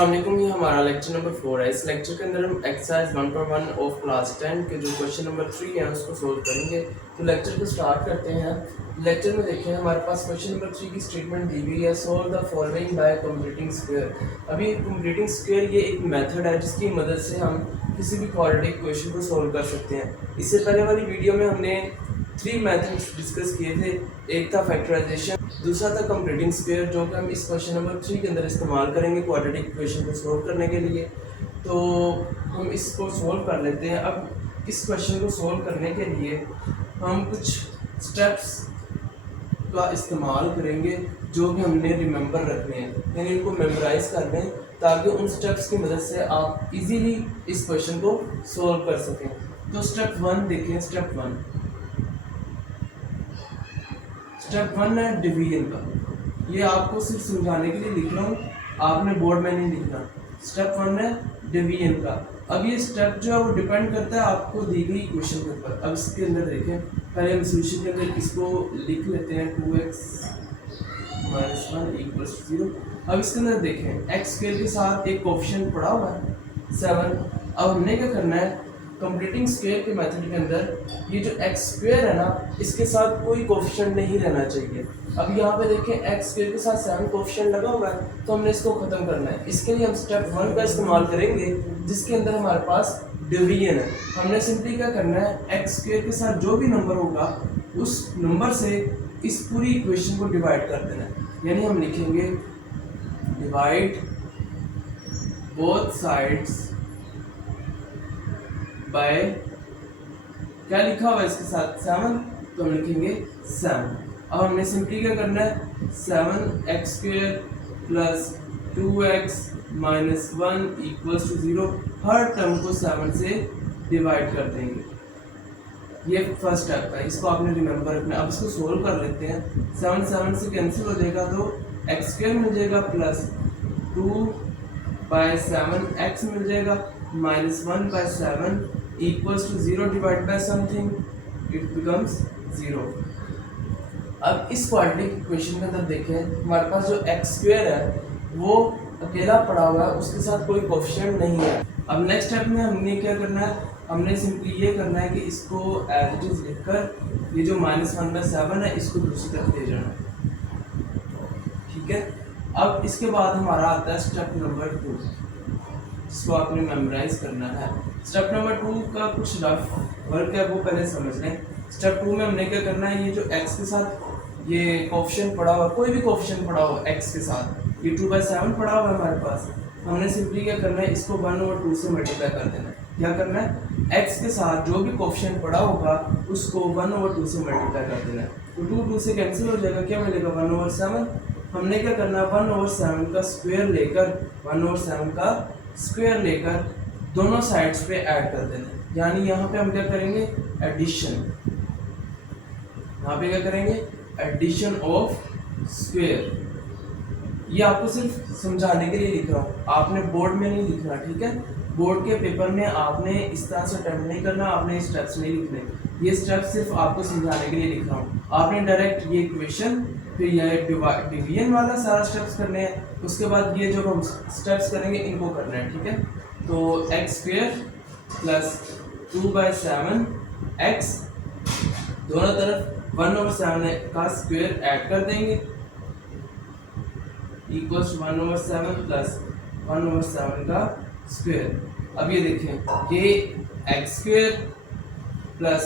अस्सलाम वालेकुम। ये हमारा लेक्चर नंबर 4 है। इस लेक्चर के अंदर हम एक्सरसाइज 1.1 ऑफ क्लास 10 के जो क्वेश्चन नंबर 3 है उसको सोल्व करेंगे। तो लेक्चर को स्टार्ट करते हैं। लेक्चर में देखें हमारे पास क्वेश्चन नंबर 3 की स्टेटमेंट दी हुई है, solve the following bye completing square. अभी कंप्लीटिंग स्क्वायर ये एक मेथड है जिसकी मदद से हम किसी भी क्वाड्रेटिक इक्वेशन को सोल्व कर सकते हैं। इससे पहले वाली वीडियो में हमने 3 मेथड्स डिस्कस किए थे। एक था फैक्टराइजेशन, दूसरा था कंप्लीटिंग स्क्वायर, जो कि हम इस क्वेश्चन नंबर 3 के अंदर इस्तेमाल करेंगे क्वाड्रेटिक इक्वेशन को सोल्व करने के लिए। तो हम इसको सोल्व कर लेते हैं। अब इस क्वेश्चन को सोल्व करने के लिए हम कुछ स्टेप्स का इस्तेमाल करेंगे जो कि हमने रिमेंबर रखने हैं, यानी इनको मेमोराइज कर लें ताकि उन स्टेप्स की मदद से आप इजीली इस क्वेश्चन को सोल्व कर सकें। तो स्टेप 1 देखें। स्टेप 1 है डिवीजन का। ये आपको सिर्फ समझाने के लिए लिख रहा हूँ, आपने बोर्ड में नहीं लिखना। स्टेप 1 है डिवीजन का। अब ये स्टेप जो है वो डिपेंड करता है आपको दी गई इक्वेशन के ऊपर। अब इसके अंदर देखें, पहले हम सोल्यूशन के अंदर इसको लिख लेते हैं 2x - 1 = 0। अब इसके अंदर देखें एक्स स्क्वायर के साथ एक कोएफिशिएंट पड़ा हुआ है 7। अब हमने क्या करना है, कंप्लीटिंग स्क्वायर के मेथड के अंदर ये जो एक्स स्क्वायर है ना, इसके साथ कोई कोएफिशिएंट नहीं रहना चाहिए। अब यहाँ पे देखें एक्स स्क्वायर के साथ 7 कोएफिशिएंट लगा हुआ है, तो हमने इसको खत्म करना है। इसके लिए हम स्टेप 1 का इस्तेमाल करेंगे जिसके अंदर हमारे पास डिवीजन है। हमने सिंपली क्या करना है, एक्स स्क्वायर के साथ जो भी नंबर होगा उस नंबर से इस पूरी इक्वेशन को डिवाइड कर देना है। यानी हम लिखेंगे डिवाइड बोथ साइड्स बाय, क्या लिखा हुआ है इसके साथ 7, तो हम लिखेंगे 7। अब हमने सिंपली क्या करना है, 7x² + 2x - 1 = 0। हर टर्म को 7 से डिवाइड कर देंगे। ये फर्स्ट स्टेप है, इसको आपने रिमेंबर रखना है। अब इसको सोल्व कर लेते हैं। 7 से कैंसिल हो जाएगा तो x² मिल जाएगा प्लस 2/7x मिल जाएगा -1/7 = 0 divide bye something, it becomes 0। अब इस क्वाड्रेटिक इक्वेशन के अंदर देखें, हमारे पास जो x² है वो अकेला पड़ा हुआ है, उसके साथ कोई कोएफिशिएंट नहीं है। अब नेक्स्ट स्टेप में हमने क्या करना है, हमने सिंपली ये करना है कि इसको एज इट इज लिखकर ये जो -1/7 है इसको दूसरी तरफ ले जाना है। ठीक है। अब इसके बाद हमारा आता है स्टेप नंबर 2, इसको आपने मेमोराइज करना है। स्टेप नंबर 2 का कुछ रफ वर्क है, वो पहले समझ लें। स्टेप 2 में हमने क्या करना है, ये जो x के साथ ये कोएफिशिएंट पड़ा हुआ, कोई भी कोएफिशिएंट पड़ा हुआ x के साथ, ये 2/7 पड़ा हुआ है हमारे पास, हमने सिंपली क्या करना है, इसको 1/2 से मल्टीप्लाई कर देना है। क्या करना है, x के साथ जो भी कोएफिशिएंट पड़ा होगा उसको 1/2 से मल्टीप्लाई कर देना है। तो 2 से कैंसिल हो जाएगा, क्या मिलेगा 1/7। हमने क्या करना है, 1/7 का स्क्वायर लेकर 1/7 का स्क्वायर लेकर दोनों साइड्स पे ऐड कर देना है। यानी यहाँ पे हम क्या करेंगे, एडिशन। यहाँ पे क्या करेंगे, एडिशन ऑफ स्क्वायर। ये आपको सिर्फ समझाने के लिए लिख रहा हूँ, आपने बोर्ड में नहीं लिखना। ठीक है, बोर्ड के पेपर में आपने इस तरह से अटेम्प्ट नहीं करना, आपने स्टेप्स नहीं लिखने। ये स्टेप्स सिर्फ आपको समझाने के लिए लिख रहा हूँ। आपने डायरेक्ट ये इक्वेशन, फिर ये डिवीजन वाला सारा स्टेप्स करने हैं, उसके बाद ये जो हम स्टेप्स करेंगे इनको करना है। ठीक है, तो x² + 2/7x, दोनों तरफ 1/7 का स्क्वायर ऐड कर देंगे = 1/7 + 1/7 का स्क्वायर। अब ये देखें, ये x² प्लस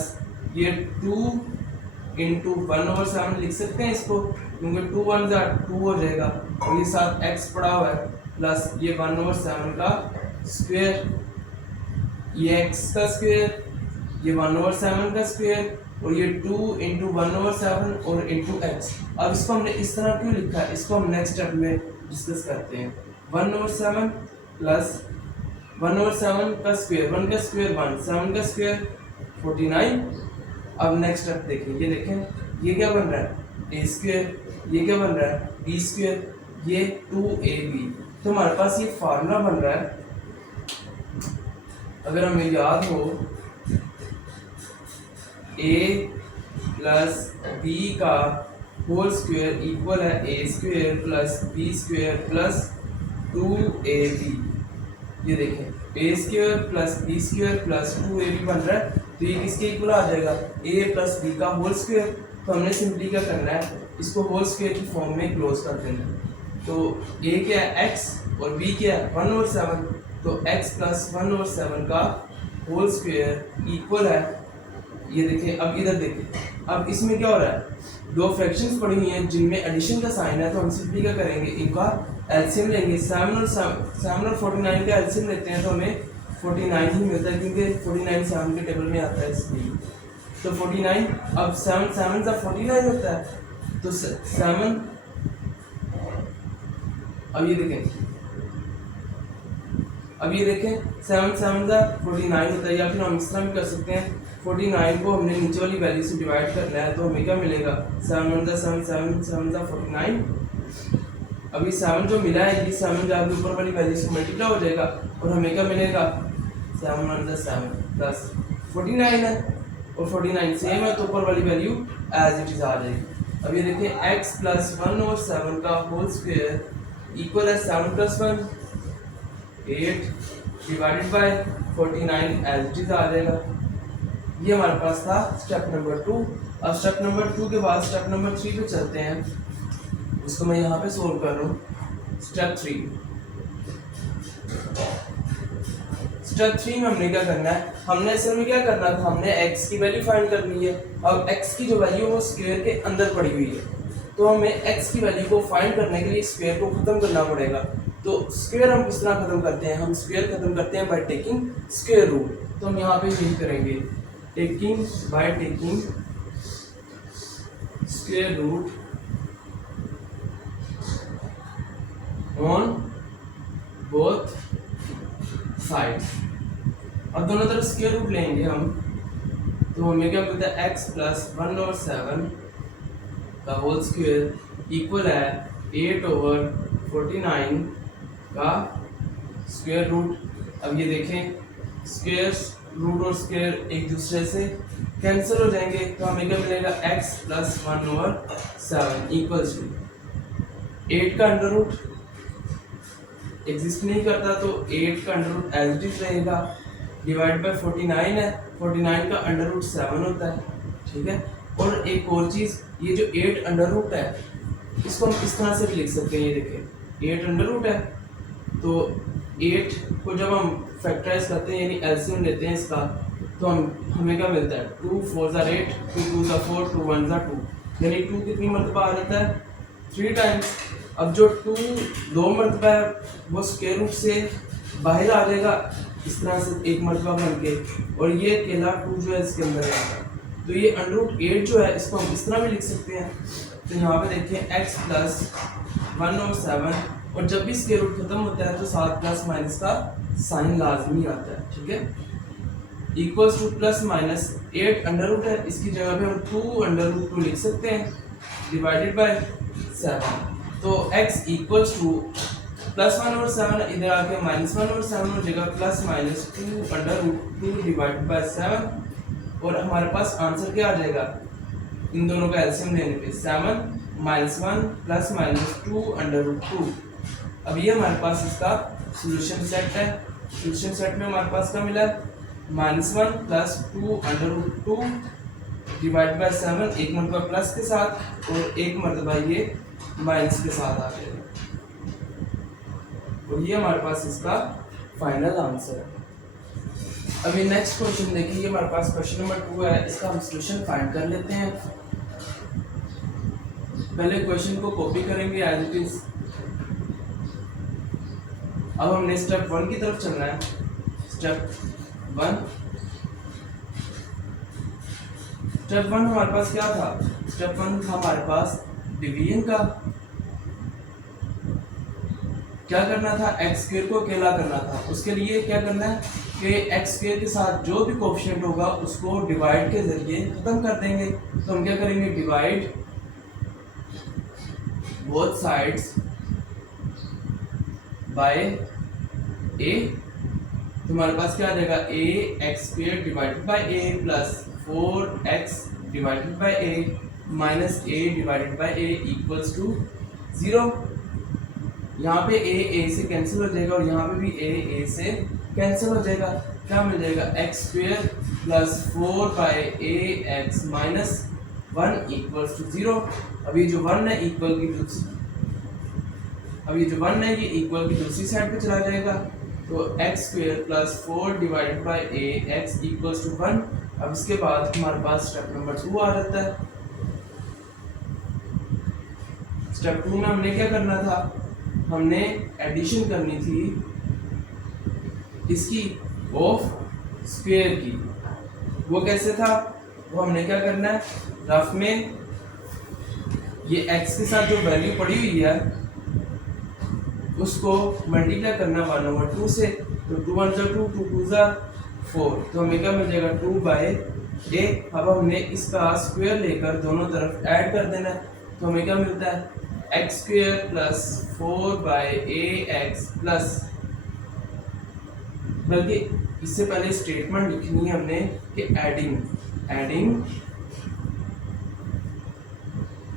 ये 2 × 1/7 लिख सकते हैं इसको, क्योंकि 2 1 2 हो जाएगा, और ये साथ x पड़ा हुआ है प्लस ये 1/7 का स्क्वायर, ये x का स्क्वायर, ये 1/7 का स्क्वायर, और ये 2 × 1/7 और × x। अब इसको हमने इस तरह क्यों लिखा है, इसको हम नेक्स्ट स्टेप में डिस्कस करते हैं। 1/7 प्लस 1/7 का स्क्वायर, 1 का स्क्वायर 1, 7 का स्क्वायर 49। अब नेक्स्ट स्टेप देखिए, ये देखें ये क्या बन रहा है, a², ये क्या बन रहा है, b², ये 2ab। तो हमारे पास ये फार्मूला बन रहा है, अगर हमें याद हो, a + b का होल स्क्वायर इक्वल है a² + b² + 2ab, ये देखें a square plus b square plus 2ab बन रहा है, तो ये किसके इक्वल आ जाएगा, a प्लस बी का होल स्क्वायर। तो हमने सिंपली क्या करना है, इसको होल स्क्वायर की फॉर्म में क्लोज कर देना है। तो a क्या है x और b क्या है 1/7, तो x प्लस 1/7 का होल स्क्वायर इक्वल है, ये देखें। अब इधर देखें, अब इसमें क्या हो रहा है, दो फ्रैक्शंस पड़ी हुई हैं जिनमें एडिशन का साइन है, तो हम सिंपली क्या करेंगे, इनका एलसीएम लेंगे। 7 और 49 का एलसीएम लेते हैं तो हमें 49 ही मिलता है, क्योंकि 49 7 के टेबल में आता है इसलिए। तो 49, अब 7 7 का 49 होता है, तो 7, अब ये देखें 7 7 का 49 होता है, या फिर हम इस तरह भी कर सकते हैं, 49 को हमने नीचे वाली वैल्यू से डिवाइड करना है, तो हमें क्या मिलेगा, 7 1 7 7 7 49। अभी 7 जो मिला है, ये 7 जाके ऊपर वाली वैल्यू से मल्टीप्लाई हो जाएगा, और हमें क्या मिलेगा, 7 1 7 प्लस 49 है, और 49 सेम है, तो ऊपर वाली वैल्यू एज इट इज आ जाएगी। अब ये देखिए x प्लस 1/7 का होल स्क्वायर इक्वल है 7 + 1 8 divided by 49 as it is आ जाएगा। ये हमारे पास था स्टेप नंबर 2। अब स्टेप नंबर 2 के बाद स्टेप नंबर 3 पे चलते हैं, उसको मैं यहाँ पे सोल्व कर रहा हूँ। स्टेप 3 में हमने क्या करना है, हमने असल में क्या करना था, हमने x की वैल्यू फाइंड करनी है। अब x की जो वैल्यू है वो स्क्वायर के अंदर पड़ी हुई है, तो हमें x की वैल्यू को फाइंड करने के लिए स्क्वायर को खत्म करना पड़ेगा। तो स्क्वायर हम किस तरह खत्म करते हैं, हम स्क्वायर खत्म करते हैं बाय टेकिंग स्क्वायर रूट। तो हम यहाँ पे यही करेंगे, taking square root on both sides. अब दोनों तरफ स्क्वायर रूट लेंगे हम, तो हमें क्या मिलता है, x प्लस 1/7 का होल स्क्वायर इक्वल है 8/49 का स्क्वायर रूट। अब ये देखें स्क्वायर रूट और स्क्वायर एक दूसरे से कैंसिल हो जाएंगे, तो हमें क्या मिलेगा, x प्लस 1/7 इक्वल्स टू 8 का अंडर रूट एग्जिस्ट नहीं करता, तो 8 का under root as it is रहेगा, डिवाइड बाय 49 है, 49 का अंडर रूट 7 होता है, ठीक है। और एक और चीज़, ये जो 8 अंडर रूट है, इसको हम इस तरह से भी लिख सकते हैं, ये देखें 8 अंडर रूट है, तो 8 को जब हम फैक्टराइज करते हैं यानी एलसीएम लेते हैं इसका, तो हमें क्या मिलता है, 2 4 8, 2 2 4, 2 1 2, यानी 2 कितनी मरतबा आ जाता है, 3 टाइम्स। अब जो 2 2 मरतबा है वो स्क्वायर रूट से बाहर आ जाएगा इस तरह से एक मरतबा बन के, और ये अकेला 2 जो है इसके अंदर आएगा। तो ये अंडर रूट 8 जो है इसको हम इस तरह भी लिख सकते हैं। तो यहाँ पे देखिए x प्लस 1/7, और जब भी स्क्वायर रूट खत्म होता है तो साथ प्लस माइनस का साइन लाजमी आता है, ठीक है। Equals to plus minus 8 under root है, इसकी जगह पे हम 2 √2 लिख सकते हैं, डिवाइडेड बाय 7। तो x इक्वल्स टू प्लस 1/7, इधर आके माइनस 1/7 हो जाएगा, प्लस माइनस 2 डिवाइडेड बाय 7, और हमारे पास आंसर क्या आ जाएगा, इन दोनों का एलसीएम लेने पे 7 - 1 प्लस माइनस 2 अब ये हमारे पास इसका सॉल्यूशन सेट है। सॉल्यूशन सेट में हमारे पास क्या मिला, -1 प्लस 2 डिवाइड बाय 7, एक मरतबा प्लस के साथ और एक मरतबा ये माइनस के साथ आ जाएगा, और ये हमारे पास इसका फाइनल आंसर है। अभी नेक्स्ट क्वेश्चन देखिए, हमारे पास क्वेश्चन नंबर 2 है, इसका हम सॉल्यूशन फाइंड कर लेते हैं। पहले क्वेश्चन को कॉपी करेंगे एज इट इज। अब हमने स्टेप 1 की तरफ चलना है। स्टेप 1 हमारे पास क्या था, स्टेप 1 था हमारे पास डिवीजन का। क्या करना था, एक्स स्क्वायर को अकेला करना था। उसके लिए क्या करना है कि एक्स स्क्वायर के साथ जो भी कोएफिशिएंट होगा उसको डिवाइड के जरिए खत्म कर देंगे। तो हम क्या करेंगे, divide both sides by a. तो हमारे पास क्या आ जाएगा, a x square divided by a plus 4x divided by a minus a divided by a equals to 0। यहाँ पे ए से कैंसिल हो जाएगा और यहाँ पे भी ए से कैंसिल हो जाएगा। क्या मिल जाएगा x square plus 4/ax minus 1 equals to 0। अब ये जो 1 है इक्वल की दूसरी, अब ये जो 1 है ये इक्वल की दूसरी साइड पे चला जाएगा, तो x square plus 4/ax equals to 1। अब इसके बाद हमारे पास स्टेप नंबर 2 आ जाता है। स्टेप 2 में हमने क्या करना था, हमने एडिशन करनी थी इसकी ऑफ स्क्वायर की। वो कैसे था, वो हमने क्या करना है, रफ में ये x के साथ जो वैल्यू पड़ी हुई है उसको मल्टीप्लाई करना 1/2 से, तो 2 1 2 2 2 4, तो हमें क्या मिल जाएगा 2/a। अब हमने इसका स्क्वायर लेकर दोनों तरफ ऐड कर देना है, तो हमें क्या मिलता है x square plus 4/ax plus, बल्कि इससे पहले स्टेटमेंट लिखनी है हमने कि adding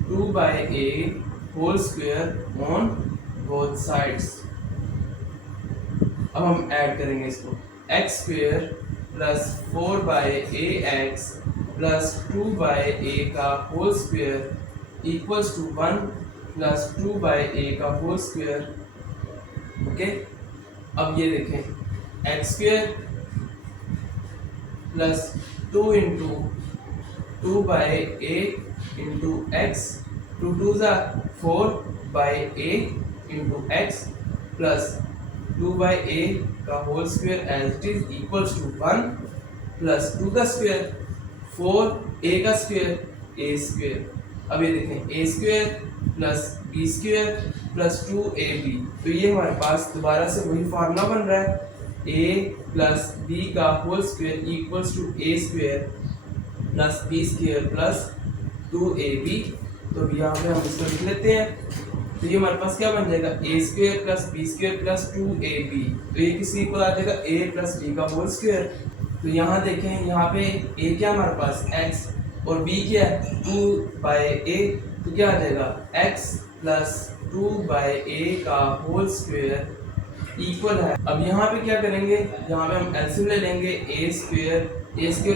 2/a whole square on both sides. अब हम ऐड करेंगे इसको, x square plus 4/ax plus 2/a का whole square equals to 1 plus 2/a का होल स्क्वायर। ओके, अब ये देखें x square plus 2 into 2/a into x, 2 2 4/a into x plus 2/a का whole square as it is equals to 1 plus 2 का square 4a का square a square. अब ये देखें a square plus b square plus 2ab, तो ये हमारे पास दोबारा से वही फार्मूला बन रहा है a प्लस b का whole square equals to a square plus b square plus 2ab। तो यहाँ पे हम इसको लिख लेते हैं, तो ये हमारे पास क्या बन जाएगा a square plus b square plus 2ab, तो ये किसी इक्वल आ जाएगा a प्लस b का होल स्क्वायर। तो यहाँ देखें, यहाँ पे a क्या हमारे पास x और b क्या है 2/a, तो क्या आ जाएगा x प्लस 2/a का होल स्क्वायर इक्वल है। अब यहाँ पे क्या करेंगे, यहाँ पे हम एलसीएम ले लेंगे, a स्क्वायर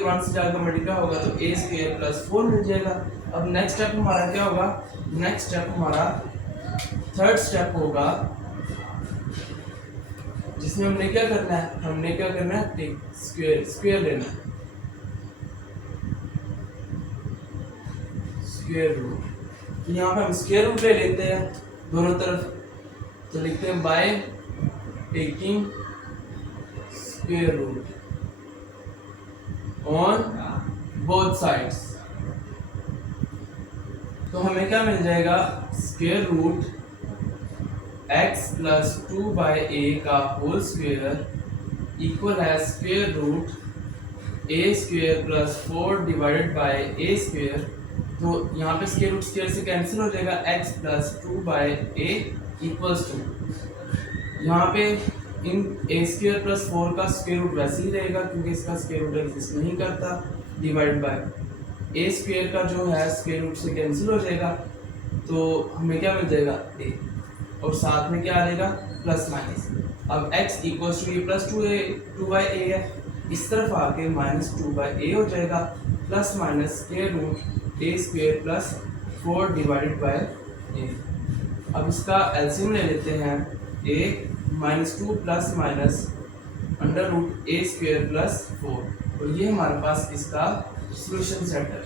1 से जाकर मल्टीप्लाई होगा तो a स्क्वायर प्लस 4 मिल जाएगा। अब नेक्स्ट स्टेप हमारा क्या होगा, नेक्स्ट स्टेप हमारा थर्ड स्टेप होगा, जिसमें हमने क्या करना है, हमने क्या करना है स्क्वायर लेना है, स्क्वायर रूट। तो यहाँ पे हम स्क्वायर रूट ले लेते हैं दोनों तरफ, तो लिखते हैं by taking square root on both sides. तो हमें क्या मिल जाएगा square root x plus 2/a का होल स्क्वायर इक्वल है square root a square plus 4 divided by a square. तो यहाँ पे स्क्वायर रूट स्क्वायर से कैंसिल हो जाएगा, x plus 2/a equals to, यहाँ पे इन a स्क्वायर प्लस 4 का स्क्वायर रूट वैसे ही रहेगा क्योंकि इसका स्क्वायर रूट एग्जिस्ट नहीं करता, डिवाइड बाय a स्क्वायर का जो है स्क्वायर रूट से कैंसिल हो जाएगा, तो हमें क्या मिल जाएगा a, और साथ में क्या आ जाएगा प्लस माइनस। अब x इक्वल्स टू ये प्लस 2/a है, इस तरफ आके माइनस 2/a हो जाएगा, plus minus square root a square plus 4 divided by a। अब इसका एलसीएम ले लेते हैं, a minus 2 plus minus under root a square plus 4, और ये हमारे पास इसका सॉल्यूशन सेट है,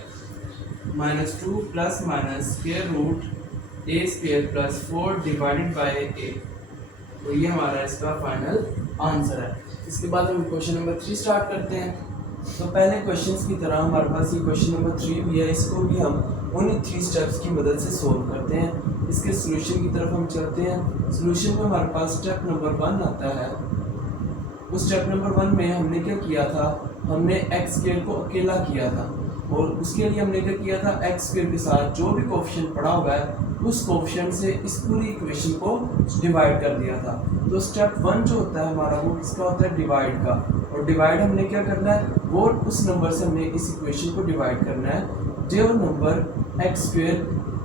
minus 2 plus minus square root a square plus 4 divided by a, तो ये हमारा इसका फाइनल आंसर है। इसके बाद हम क्वेश्चन नंबर 3 स्टार्ट करते हैं। तो पहले क्वेश्चंस की तरह हमारे पास ये क्वेश्चन नंबर 3 भी है, इसको भी हम उन्हीं 3 स्टेप्स की मदद से सोल्व करते हैं। इसके सॉल्यूशन की तरफ हम चलते हैं। सॉल्यूशन में हमारे पास स्टेप नंबर 1 आता है। उस स्टेप नंबर 1 में हमने क्या किया था, हमने एक्स स्क्वायर को अकेला किया था, और उसके लिए हमने क्या किया था, एक्स स्क्वायर के साथ जो भी कोएफिशिएंट पड़ा हुआ है उस कोएफिशिएंट से इस पूरी इक्वेशन को डिवाइड कर दिया था। तो स्टेप 1 जो होता है हमारा वो किसका होता है, डिवाइड का, और डिवाइड हमने क्या करना है, वो उस नंबर से हमने इस इक्वेशन को डिवाइड करना है जो नंबर एक्स स्क्वायर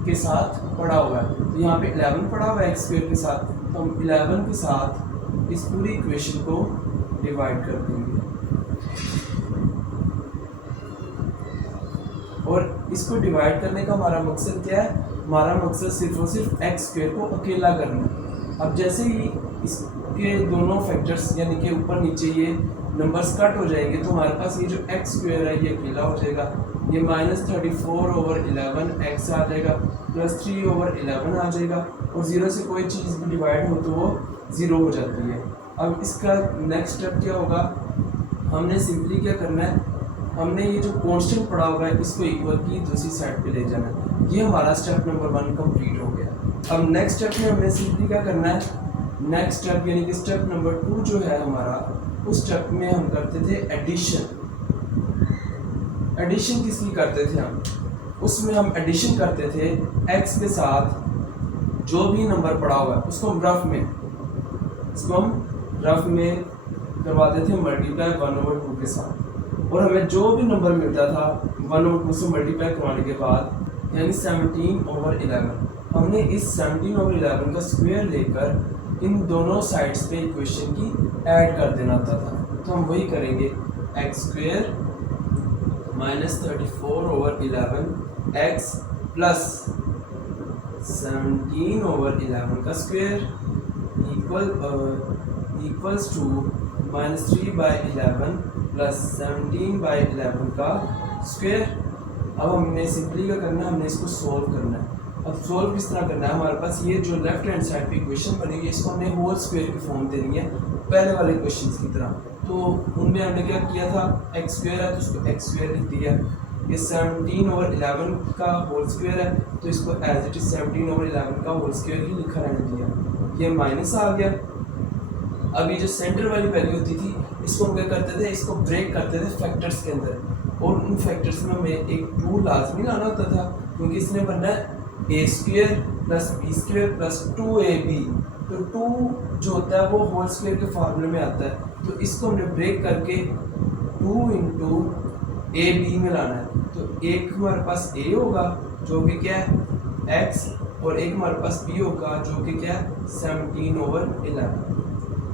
के साथ पड़ा हुआ है। तो यहाँ पे 11 पड़ा हुआ है एक्स स्क्वायर के साथ, तो हम 11 के साथ इस पूरी इक्वेशन को डिवाइड कर देंगे और इसको डिवाइड करने का हमारा मकसद क्या है? हमारा मकसद सिर्फ और सिर्फ एक्स स्क्वायर को अकेला करना है। अब जैसे ही इसके दोनों फैक्टर्स यानी कि ऊपर नीचे ये नंबर्स कट हो जाएंगे तो हमारे पास ये जो एक्स स्क्वायर है ये अकेला हो जाएगा, ये -34/11 एक्स आ जाएगा, +3/11 आ जाएगा और ज़ीरो से कोई चीज़ भी डिवाइड हो तो वो ज़ीरो हो जाती है। अब इसका नेक्स्ट स्टेप क्या होगा? हमने सिंपली क्या करना है, हमने ये जो कांस्टेंट पड़ा होगा इसको इक्वल की दूसरी साइड पे ले जाना है। ये हमारा स्टेप नंबर 1 कंप्लीट हो गया। अब नेक्स्ट स्टेप में हमें सिंपली क्या करना है, नेक्स्ट स्टेप यानी कि स्टेप नंबर 2 जो है हमारा, उस स्टेप में हम करते थे एडिशन। एडिशन किसकी करते थे हम? उसमें हम एडिशन करते थे एक्स के साथ जो भी नंबर पड़ा हुआ है उसको हम रफ में करवाते थे मल्टीप्लाई 1/2 के साथ, और हमें जो भी नंबर मिलता था 1/2 से मल्टीप्लाई करवाने के बाद यानी 17/11, हमने इस 17/11 का स्क्वायर लेकर इन दोनों साइड्स पे इक्वेशन की ऐड कर देना होता था। तो हम वही करेंगे, एक्स स्क्वायर -34/11 एक्स प्लस 17/11 का स्क्वायर इक्वल्स टू -3/11 प्लस 17/11 का स्क्वायर। अब हमने सिंपली क्या करना है, हमने इसको सोल्व करना है। अब सोल्व किस तरह करना है, हमारे पास ये जो लेफ्ट हैंड साइड पे इक्वेशन बनी है इसको हमने होल स्क्वायर की फॉर्म देनी है पहले वाले क्वेश्चंस की तरह। तो उनमें हमने क्या किया था, एक्स स्क्वायर है तो उसको एक्स स्क्वायर लिख दिया, ये 17/11 का होल स्क्वायर है तो इसको एज इट इज 17/11 का होल स्क्वायर ही लिखा रहने दिया, ये माइनस आ गया। अब ये जो सेंटर वाली वैल्यू होती थी इसको हम क्या करते थे, इसको ब्रेक करते थे फैक्टर्स के अंदर, और उन फैक्टर्स में हमें एक 2 लाजमी लाना होता था क्योंकि इसने बनना है a square plus b square plus 2ab। तो 2 जो होता है वो होल स्क्वायर के फार्मूले में आता है, तो इसको हमने ब्रेक करके 2 इंटू ab में लाना है। तो एक हमारे पास a होगा जो कि क्या है x, और एक हमारे पास b होगा जो कि क्या है 17/11।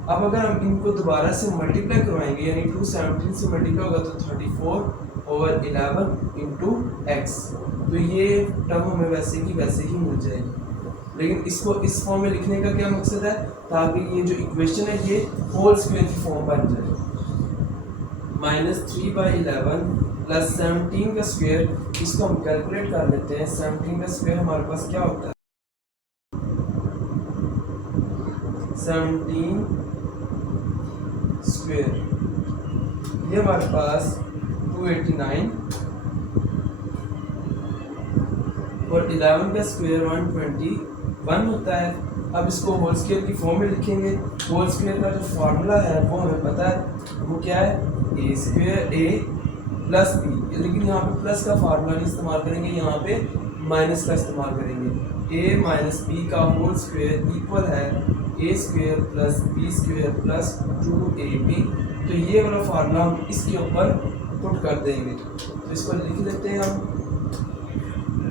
अब अगर हम इनको दोबारा से मल्टीप्लाई करवाएंगे यानी 2 17 से मल्टीप्लाई होगा तो 34/11 इंटू एक्स, तो ये टर्म हमें वैसे की वैसे ही मिल जाएगी। लेकिन इसको इस फॉर्म में लिखने का क्या मकसद है, ताकि ये जो इक्वेशन है ये होल स्क्वायर की फॉर्म बन जाए। -3/11 प्लस 17 का स्क्वायर, इसको हम कैलकुलेट कर लेते हैं। 17 का स्क्वायर हमारे पास क्या होता है, 17 स्क्वायर, ये हमारे पास 289, और 11 का स्क्वायर 121 होता है। अब इसको होल स्क्वायर की फॉर्म में लिखेंगे। होल स्क्वायर का जो फार्मूला है वो हमें पता है, वो क्या है, a square A plus B, लेकिन यहाँ पे प्लस का फार्मूला नहीं इस्तेमाल करेंगे, यहाँ पे माइनस का इस्तेमाल करेंगे। ए माइनस बी का होल स्क्वायर इक्वल है a square plus b square plus 2ab। तो ये वाला फार्मूला हम इसके ऊपर पुट कर देंगे, तो इसको लिख लेते हैं हम।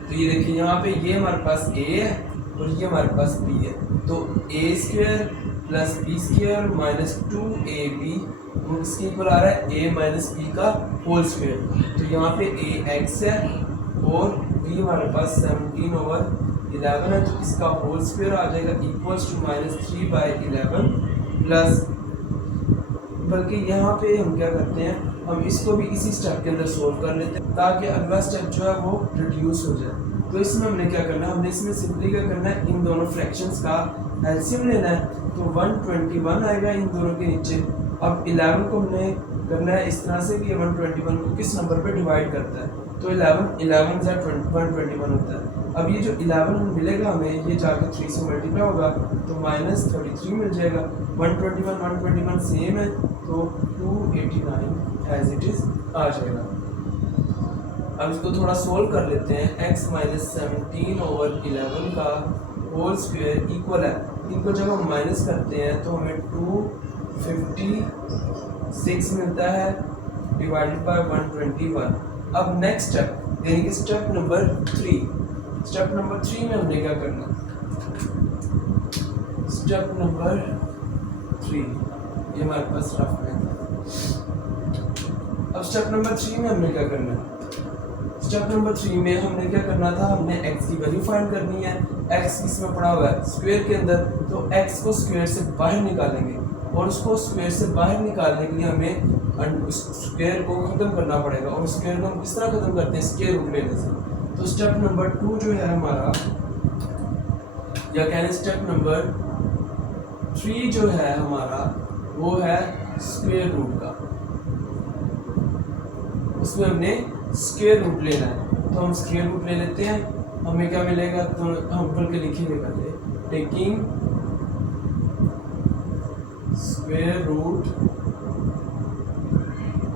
तो ये देखिए यहाँ पे ये हमारे पास a है और ये हमारे पास b है, तो a square plus b square minus 2ab इसके इक्वल आ रहा है a माइनस बी का होल स्क्वायर। तो यहाँ पे a x है और b हमारे पास 17/11 है, तो इसका होल स्क्वायर आ जाएगा इक्वल्स टू -3/11 प्लस, बल्कि यहाँ पे हम क्या करते हैं, हम इसको भी इसी स्टेप के अंदर सोल्व कर लेते हैं ताकि अगला स्टेप जो है वो रिड्यूस हो जाए। तो इसमें हमने क्या करना है, हमने इसमें सिंपली क्या करना है, इन दोनों फ्रैक्शंस का एलसीएम लेना है, तो 121 आएगा इन दोनों के नीचे। अब 11 को हमने करना है इस तरह से कि 121 को किस नंबर पे डिवाइड करता है, तो 11 से 121 होता है। अब ये जो 11 मिलेगा हमें, ये जाके 3 से मल्टीप्लाई होगा तो -33 मिल जाएगा। 121 सेम है तो 289 एज इट इज आ जाएगा। अब इसको थोड़ा सोल्व कर लेते हैं। x माइनस 17/11 का होल स्क्वायर इक्वल है, इनको जब हम माइनस करते हैं तो हमें 256 मिलता है डिवाइडेड बाय 121। अब नेक्स्ट स्टेप यानी कि स्टेप नंबर 3 में हमने क्या करना है, स्टेप नंबर 3, ये हमारे पास रफ में था। अब स्टेप नंबर 3 में हमने क्या करना है? स्टेप नंबर 3 में हमने क्या करना था, हमने x की वैल्यू फाइंड करनी है। x इसमें पड़ा हुआ है स्क्वायर के अंदर, तो x को स्क्वायर से बाहर निकालेंगे और उसको स्क्वायर से बाहर निकालने के लिए हमें स्क्वायर को खत्म करना पड़ेगा। और स्क्वायर को हम किस तरह खत्म करते हैं? स्क्वायर रूट लेने से। तो स्टेप नंबर 2 जो है हमारा, या कहने स्टेप नंबर 3 जो है हमारा, वो है स्क्वायर रूट का। उसमें हमने स्क्वायर रूट लेना है, तो हम स्क्वायर रूट ले लेते हैं। हमें क्या मिलेगा? तो हम ऊपर के लिखेंगे पहले, taking square root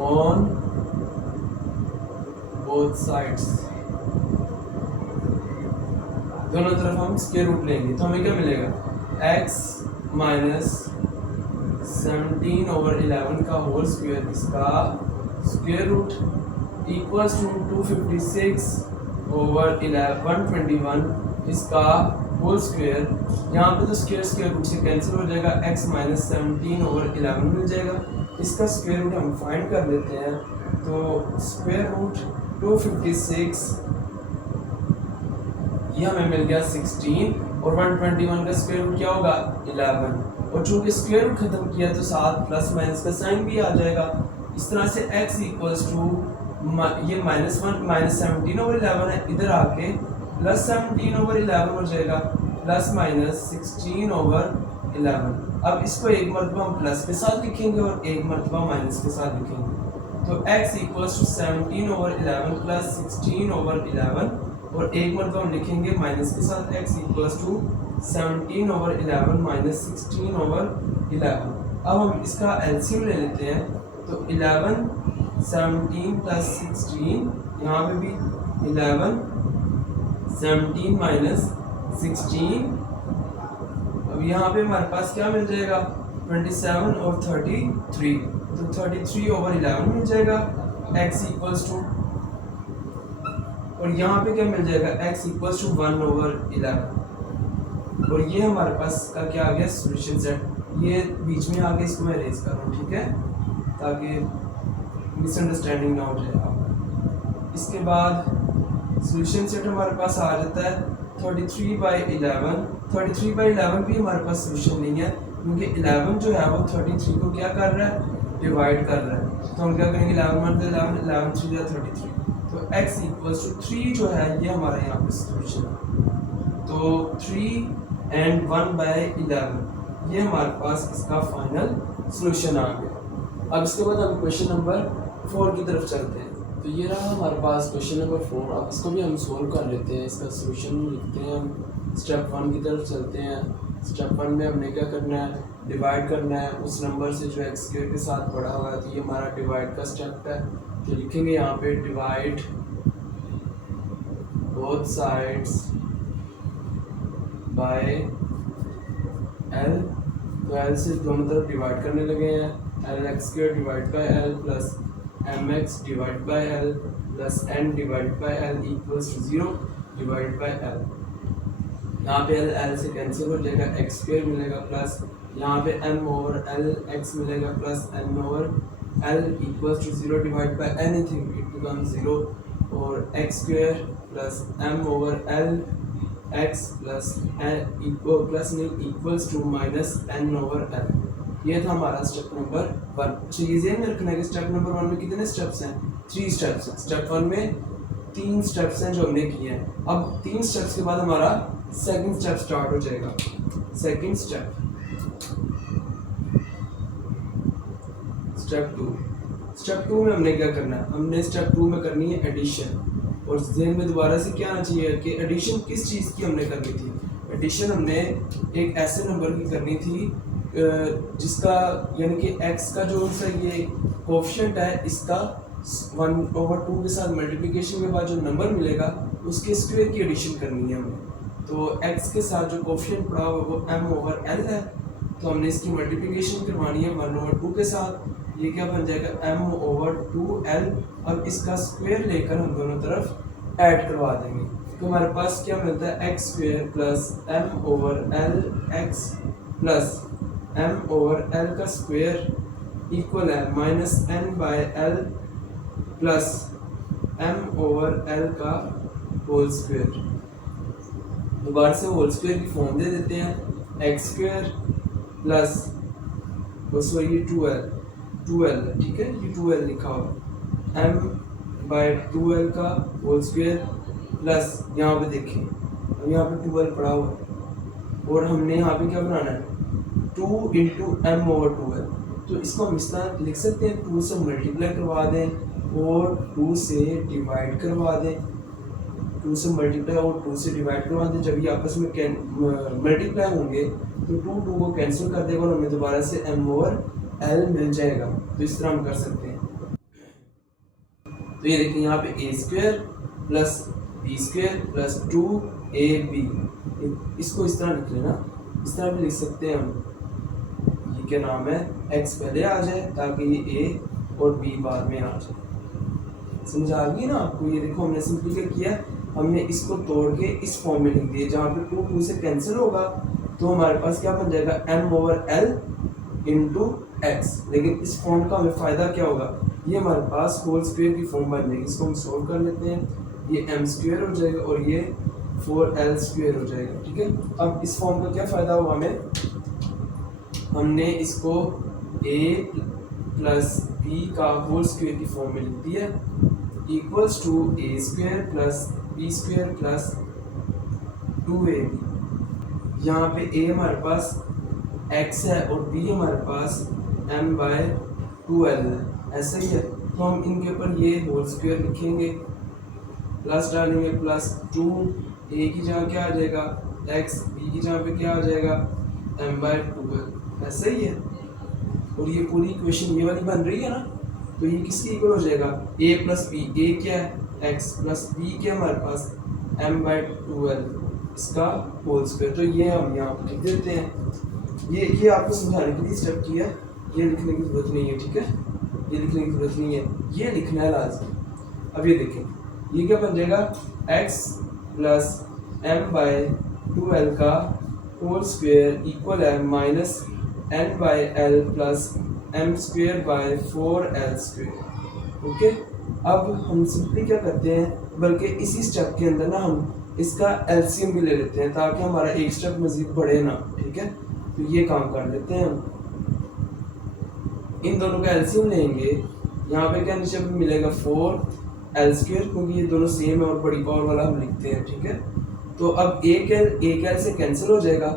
on both sides, दोनों तरफ हम स्क्वायर रूट लेंगे। तो हमें क्या मिलेगा? x माइनस 17/11 का होल स्क्वायर, इसका स्क्वायर रूट इक्वल्स टू 256/121 इसका होल स्क्वायर। यहाँ पे तो स्क्वायर रूट से कैंसिल हो जाएगा, x माइनस 17/11 मिल जाएगा। इसका स्क्वायर रूट हम फाइंड कर लेते हैं। तो स्क्वायर रूट 256 ये हमें मिल गया 16, और 121 का स्क्वायर रूट क्या होगा? 11। और चूंकि स्क्वायर रूट खत्म किया तो साथ प्लस माइनस का साइन भी आ जाएगा। इस तरह से x इक्वल्स टू ये -17/11 है, इधर आके +17/11 हो जाएगा, प्लस माइनस 16/11। अब इसको एक मरतबा हम प्लस के साथ लिखेंगे और एक मरतबा माइनस के साथ लिखेंगे। तो x इक्वल्स टू 17/11 प्लस 16/11, और एक मरतबा हम लिखेंगे माइनस के साथ, x इक्वल्स टू 17/11 माइनस 16/11। अब हम इसका एलसीएम ले लेते हैं। तो 11 17 प्लस 16, यहाँ पे भी 11 17 माइनस 16। अब यहाँ पे हमारे पास क्या मिल जाएगा? 27 और 33, तो 33/11 मिल जाएगा। x इक्वल्स टू, और यहाँ पे क्या मिल जाएगा? x equals to 1/11। और ये हमारे पास का क्या आ गया? Solution set. ये बीच में आगे इसको मैं रेज कर रहा हूँ, ठीक है, ताकि मिसअंडरस्टैंडिंग ना हो जाए आपको। इसके बाद सॉल्यूशन सेट हमारे पास आ जाता है 33/11। 33/11 भी हमारे पास सॉल्यूशन नहीं है, क्योंकि 11 जो है वो 33 को क्या कर रहा है? डिवाइड कर रहा है। तो हम क्या करेंगे? 11 × 11, 11 3 33। तो x इक्वल्स टू 3 जो है ये हमारा यहाँ पे सॉल्यूशन है। तो 3 and 1/11 ये हमारे पास इसका फाइनल सॉल्यूशन आ गया। अब इसके बाद हम क्वेश्चन नंबर 4 की तरफ चलते हैं। तो ये रहा हमारे पास क्वेश्चन नंबर 4। अब इसको भी हम सोल्व कर लेते हैं, इसका सॉल्यूशन लिखते हैं। हम स्टेप 1 की तरफ चलते हैं। स्टेप 1 में हमने क्या करना है? डिवाइड करना है उस नंबर से जो x स्क्वायर के साथ पड़ा हुआ है। तो ये हमारा डिवाइड का स्टेप है। तो लिखेंगे यहाँ पे divide both sides bye l। तो l से दोनों तरफ डिवाइड करने लगे हैं। lx² divide by l plus mx divide by l plus n divide by l equals to 0 divide by l। यहाँ पे l से कैंसिल हो जाएगा, x² मिलेगा प्लस यहाँ पे m/l x मिलेगा plus n/l equals to 0 divide by anything, it becomes 0। और x² plus m/l x plus equals to minus n/l। ये था हमारा स्टेप नंबर 1। चीज़ ये रखना है कि स्टेप नंबर 1 में कितने स्टेप्स हैं? 3 स्टेप्स हैं। स्टेप 1 में 3 स्टेप्स हैं जो हमने किए हैं। अब 3 स्टेप्स के बाद हमारा सेकंड स्टेप स्टार्ट हो जाएगा। Second step, step 2। स्टेप 2 में हमने क्या करना है? हमने स्टेप 2 में करनी है एडिशन। और जहन में दोबारा से क्या आना चाहिए कि एडिशन किस चीज़ की हमने करनी थी? एडिशन हमने एक ऐसे नंबर की करनी थी जिसका यानी कि x का जो सा ये कोफिशिएंट है, इसका 1/2 के साथ मल्टीप्लिकेशन के बाद जो नंबर मिलेगा उसके स्क्वायर की एडिशन करनी है हमें। तो x के साथ जो कोफिशिएंट पड़ा हुआ वो m/l है, तो हमने इसकी मल्टीप्लिकेशन करवानी है 1/2 के साथ। ये क्या बन जाएगा? m/2l। अब इसका स्क्वायर लेकर हम दोनों तरफ ऐड करवा देंगे, तो हमारे पास क्या मिलता है? x² plus m/l x plus m/l का स्क्वायर इक्वल है -n/l प्लस m/l का होल स्क्वायर। दोबारा से होल स्क्वायर की फॉर्म दे देते हैं, एक्स स्क्वायर प्लस बस वही 2l, ठीक है, ये 2l लिखा हुआ m/2l का होल स्क्वायर प्लस यहाँ पे देखें, अब यहाँ पे 2l पड़ा हुआ है और हमने यहाँ पे क्या बनाना है 2 इंटू m/2l। तो इसको हम इस तरह लिख सकते हैं, 2 से मल्टीप्लाई करवा दें और 2 से डिवाइड करवा दें, 2 से मल्टीप्लाई और 2 से डिवाइड करवा दें। जब ये आपस में मल्टीप्लाई होंगे तो 2 को कैंसिल कर देगा और हमें दोबारा से m/l मिल जाएगा। तो इस तरह हम कर सकते हैं। तो ये देखिए यहाँ पे a square plus b square plus 2ab, इसको इस तरह लिख लेना, इस तरह भी लिख सकते हैं हम। ये क्या नाम है, x पहले आ जाए ताकि ये a और b बाद में आ जाए। समझ आ गई ना आपको। ये देखो हमने सिंपलीफाई किया, हमने इसको तोड़ के इस फॉर्म में लिख दिया, जहाँ पे 2 से कैंसिल होगा तो हमारे पास क्या बन जाएगा m/l इंटू एक्स। लेकिन इस फॉर्म का हमें फ़ायदा क्या होगा, ये हमारे पास होल स्क्वायर की फॉर्म बन जाएगी। इसको हम सोल्व कर लेते हैं, ये m स्क्वायर हो जाएगा और ये 4l स्क्वायर हो जाएगा, ठीक है। अब इस फॉर्म का क्या फ़ायदा हुआ हमें, हमने इसको a प्लस b का होल स्क्वायर की फॉर्म में लिख दिया equals to a square plus b square plus 2ab। यहाँ पे a हमारे पास x है और b हमारे पास m/2l है, ऐसा ही है। तो हम इनके ऊपर ये होल स्क्वायर लिखेंगे, प्लस डालेंगे, प्लस 2 a की जगह क्या आ जाएगा x, b की जगह पे क्या आ जाएगा m/2l, ऐसा ही है। और ये पूरी इक्वेशन ये वाली बन रही है ना, तो ये किसकी इक्वल हो जाएगा a प्लस b, a क्या है x प्लस b क्या हमारे पास m/2l, इसका होल स्क्वायर। तो ये हम यहाँ पर लिख देते हैं। ये आपको समझाने के लिए स्टेप किया, ये लिखने की जरूरत नहीं है, ठीक है, ये लिखने की जरूरत नहीं है, ये लिखना है लाजमी। अब ये देखें, ये क्या बन जाएगा x प्लस m/2l का होल स्क्वायर इक्वल है -n/l plus m square by 4l square. Okay, अब हम सिंपली क्या करते हैं, बल्कि इसी स्टेप के अंदर ना हम इसका एलसीएम भी ले लेते हैं ताकि हमारा एक स्टेप मजीद बढ़े ना, ठीक है। तो ये काम कर लेते हैं हम, इन दोनों का एलसीएम लेंगे। यहाँ पे क्या नीचे पे मिलेगा 4l स्क्वायर, क्योंकि ये दोनों सेम है और बड़ी पावर वाला हम लिखते हैं, ठीक है। तो अब एक l से कैंसिल हो जाएगा,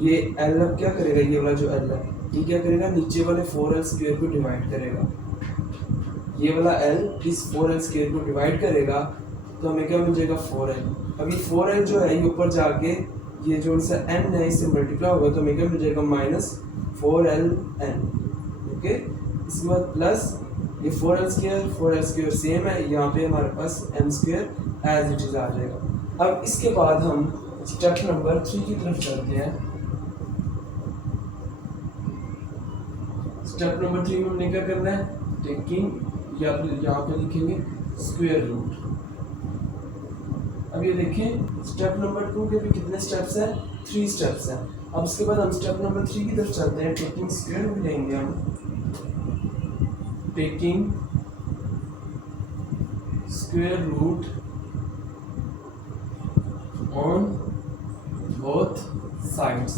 ये l अब क्या करेगा, ये वाला जो l है ये क्या करेगा, नीचे वाले 4l स्क्वायर को डिवाइड करेगा। ये वाला l इस 4l स्क्वायर को डिवाइड करेगा तो हमें क्या मिल जाएगा 4l। अब ये 4l जो है ये ऊपर जाके ये जो सा n है इससे मल्टीप्लाई होगा तो हमें क्या मिल जाएगा -4ln। ओके, इसके बाद प्लस ये 4l स्क्वायर सेम है, यहाँ पे हमारे पास m square as it is आ जाएगा। अब इसके बाद हम स्टेप नंबर 3 की तरफ चलते हैं। स्टेप नंबर 3 में हमने क्या करना है, टेकिंग यहाँ पे लिखेंगे स्क्वायर रूट। अब ये देखें स्टेप नंबर 2 के भी कितने स्टेप्स हैं, 3 स्टेप्स हैं। अब उसके बाद हम स्टेप नंबर 3 की तरफ चलते हैं। टेकिंग स्क्वायर रूट लेंगे हम, taking square root on both sides.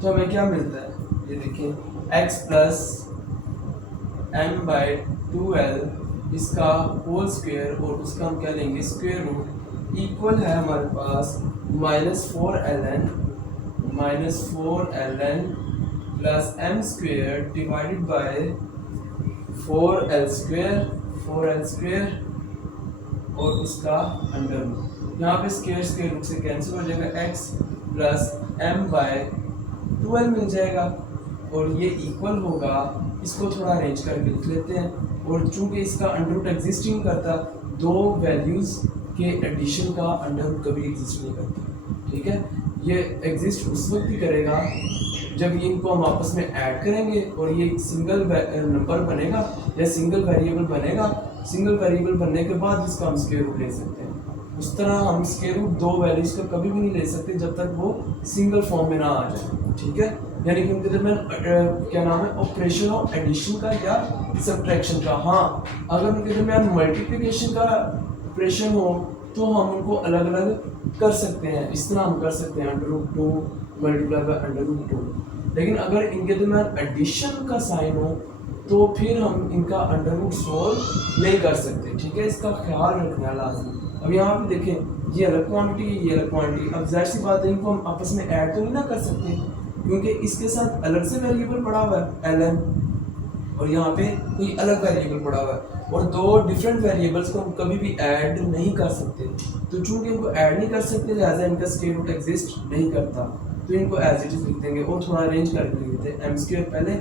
तो हमें क्या मिलता है, ये देखिए x प्लस m/2l इसका होल स्क्वायर और उसका हम क्या लेंगे स्क्वायर रूट इक्वल है हमारे पास -4ln plus m square divided bye 4l square और उसका अंडर रूट। यहाँ पे स्क्वायर रूट से कैंसिल हो जाएगा, x प्लस m/2l मिल जाएगा और ये इक्वल होगा, इसको थोड़ा अरेंज करके लिख लेते हैं। और चूंकि इसका अंडर रूट एग्जिस्ट नहीं करता, दो वैल्यूज़ के एडिशन का अंडर रूट कभी एग्जिस्ट नहीं करता, ठीक है। ये एग्जिस्ट उस वक्त ही करेगा जब ये इनको हम आपस में ऐड करेंगे और ये सिंगल नंबर बनेगा या सिंगल वेरिएबल बनेगा। सिंगल वेरिएबल बनने के बाद इसका हम स्क्वायर रूट ले सकते हैं। उस तरह हम स्क्वायर रूट दो वैल्यूज का कभी भी नहीं ले सकते जब तक वो सिंगल फॉर्म में ना आ जाए, ठीक है। यानी कि उनके दरमियान क्या नाम है, ऑपरेशन ऑफ एडिशन का या सब्ट्रैक्शन का। हाँ, अगर उनके दरमियान मल्टीप्लिकेशन का ऑपरेशन हो तो हम उनको अलग अलग कर सकते हैं, इस तरह हम कर सकते हैं √2 मल्टीप्लाई बाय √2। लेकिन अगर इनके दरमियान एडिशन का साइन हो तो फिर हम इनका √ सोल्व नहीं कर सकते, ठीक है। इसका ख्याल रखना है लाजमी। अब यहाँ पे देखें, ये अलग क्वांटिटी, ये अलग क्वांटिटी। अब जाहिर सी बात है इनको हम आपस में ऐड तो नहीं ना कर सकते, क्योंकि इसके साथ अलग से वेरिएबल पड़ा हुआ है ln, और यहाँ पे कोई अलग वेरिएबल पड़ा हुआ है, और दो डिफरेंट वेरिएबल्स को हम कभी भी ऐड नहीं कर सकते। तो चूंकि इनको ऐड नहीं कर सकते, लिहाजा इनका स्क्वायर रूट एग्जिस्ट नहीं करता, तो इनको एज इट इज लिख देंगे और थोड़ा अरेंज करके लिख देते हैं, m² पहले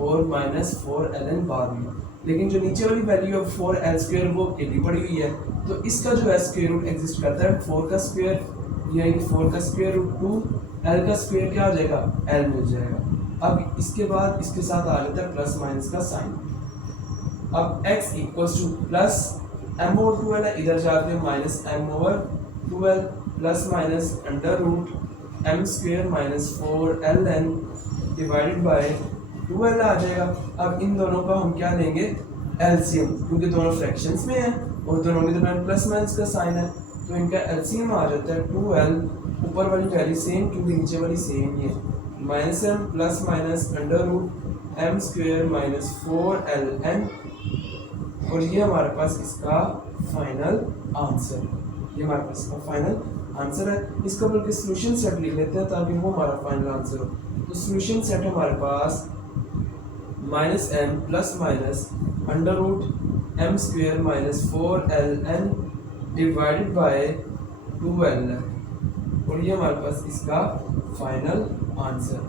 और -4ln बाद में। लेकिन जो नीचे वाली वैल्यू है 4l² वो अकेली पड़ी हुई है, तो इसका जो है स्क्वायर रूट एग्जिस्ट करता है 4 का स्क्वायर, यानी कि 4 का स्क्वायर √2, l का स्क्वायर क्या आ जाएगा, l मिल जाएगा। अब इसके बाद इसके साथ आ जाता है प्लस माइनस का साइन। अब x equals to plus m/2l है, इधर जाते हैं -m/2l plus minus √m² - 4ln divided by 2l आ जाएगा। अब इन दोनों का हम क्या लेंगे, एलसीएम, क्योंकि दोनों फ्रैक्शंस में हैं और दोनों के दरमियान प्लस माइनस का साइन है, तो इनका एलसीएम आ जाता है 2l, ऊपर वाली वैल्यू सेम क्योंकि नीचे वाली सेम ही है, -m plus minus √m² - 4ln, और ये हमारे पास इसका फाइनल आंसर, ये हमारे पास इसका फाइनल आंसर है। इसका बल्कि सोल्यूशन सेट लिख लेते हैं ताकि वो हमारा फाइनल आंसर हो। तो सोल्यूशन सेट हमारे पास -m plus minus √m² - 4ln divided by 2l है, और ये हमारे पास इसका फाइनल आंसर।